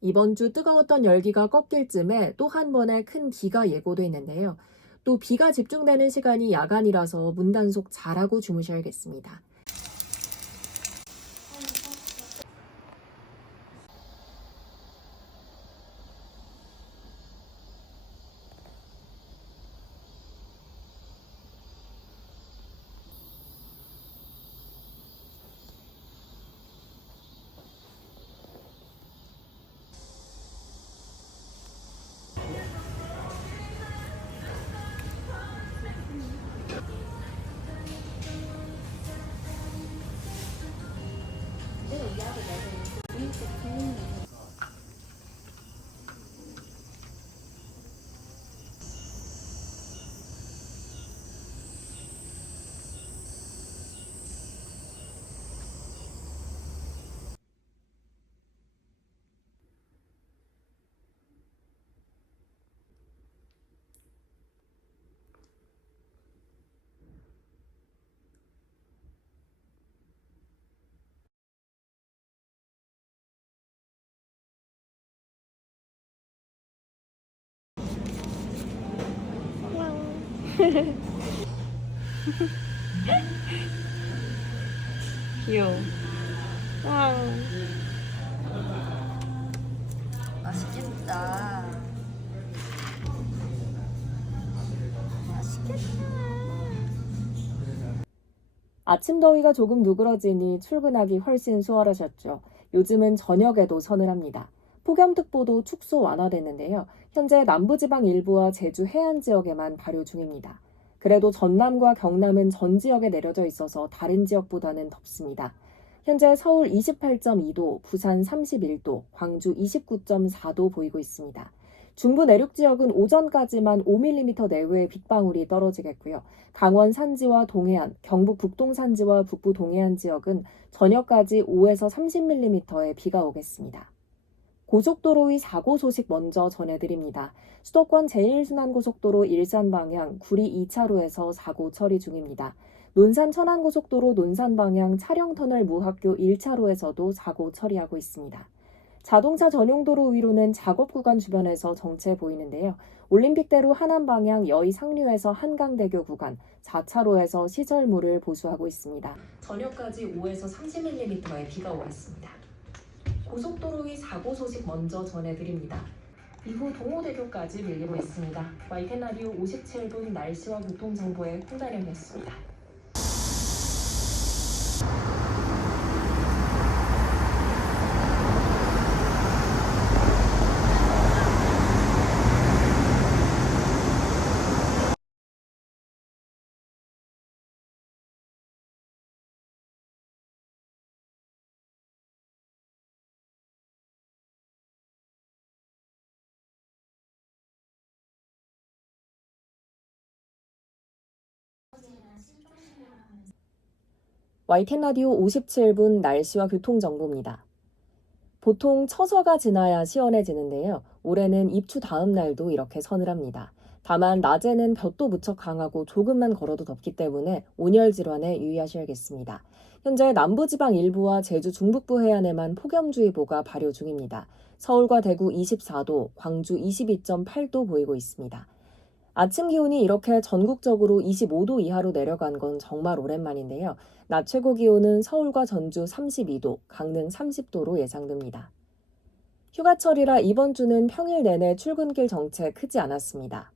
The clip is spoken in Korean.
이번 주 뜨거웠던 열기가 꺾일 즈음에 또 한 번의 큰 비가 예고돼 있는데요. 또 비가 집중되는 시간이 야간이라서 문단속 잘하고 주무셔야겠습니다. 귀여워. 와. 맛있겠다. 아침 더위가 조금 누그러지니 출근하기 훨씬 수월하셨죠. 요즘은 저녁에도 서늘합니다. 폭염특보도 축소 완화됐는데요. 현재 남부지방 일부와 제주 해안 지역에만 발효 중입니다. 그래도 전남과 경남은 전 지역에 내려져 있어서 다른 지역보다는 덥습니다. 현재 서울 28.2도, 부산 31도, 광주 29.4도 보이고 있습니다. 중부 내륙 지역은 오전까지만 5mm 내외의 빗방울이 떨어지겠고요. 강원 산지와 동해안, 경북 북동 산지와 북부 동해안 지역은 저녁까지 5에서 30mm의 비가 오겠습니다. 고속도로 위 사고 소식 먼저 전해드립니다. 수도권 제1순환고속도로 일산 방향 구리 2차로에서 사고 처리 중입니다. 논산 천안고속도로 논산 방향 차량터널 무학교 1차로에서도 사고 처리하고 있습니다. 자동차 전용도로 위로는 작업 구간 주변에서 정체 보이는데요. 올림픽대로 하남 방향 여의 상류에서 한강대교 구간 4차로에서 시설물을 보수하고 있습니다. 저녁까지 5에서 30mm의 비가 오겠습니다. 고속도로 위 사고 소식 먼저 전해드립니다. 이후 동호대교까지 밀리고 있습니다. YTN 라디오 57분 날씨와 교통정보의 홍다령이었습니다. YTN 라디오 57분 날씨와 교통 정보입니다. 보통 처서가 지나야 시원해지는데요. 올해는 입추 다음 날도 이렇게 서늘합니다. 다만 낮에는 볕도 무척 강하고 조금만 걸어도 덥기 때문에 온열 질환에 유의하셔야겠습니다. 현재 남부지방 일부와 제주 중북부 해안에만 폭염주의보가 발효 중입니다. 서울과 대구 24도, 광주 22.8도 보이고 있습니다. 아침 기온이 이렇게 전국적으로 25도 이하로 내려간 건 정말 오랜만인데요. 낮 최고 기온은 서울과 전주 32도, 강릉 30도로 예상됩니다. 휴가철이라 이번 주는 평일 내내 출근길 정체 크지 않았습니다.